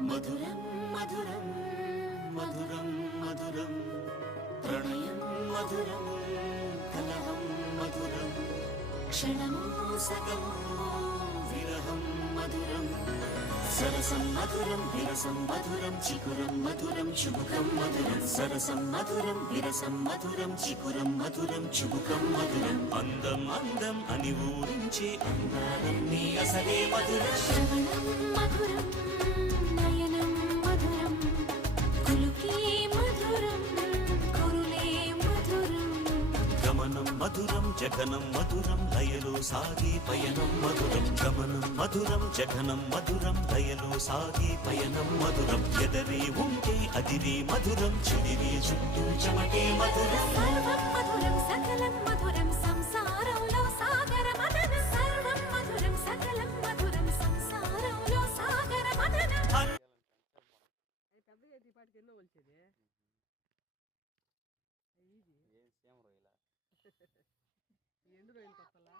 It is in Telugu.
మధురం మధురం మధురం మధురం ప్రణయం మధురం కలహం మధురం క్షణము సగము విరహం మధురం సరసం మధురం విరసం మధురం చికురం మధురం చుబుకం మధురం సరసం మధురం విరసం మధురం చికురం మధురం చుబుకం మధురం అందం అందం అని ఊరించే అందాలన్నీ అసలే మధురం శ్రవణం మధురం నయనం మధురం కులుకే మధురం కురులే మధురం గమనం మధురం జగనం మధురం లయలో సాగే పయనం మధురం గమనం మధురం జగనం మధురం లయలో సాగే పయనం మధురం ఎదరే ఉంటే అదిరే మధురం చెదిరే చుట్టూ చెమటే మధురం సర్వం మధురం సకలం మధురం సంసారంలో సాగర మదనం సర్వం మధురం సకలం మధురం సంసారంలో సాగర మదనం పెద్ద ఈ పాటికి ఎన్నో వచ్చేది ఇది ఏం సేమ్ రొయ్యల ఎండు రొయ్యలు కొత్తలా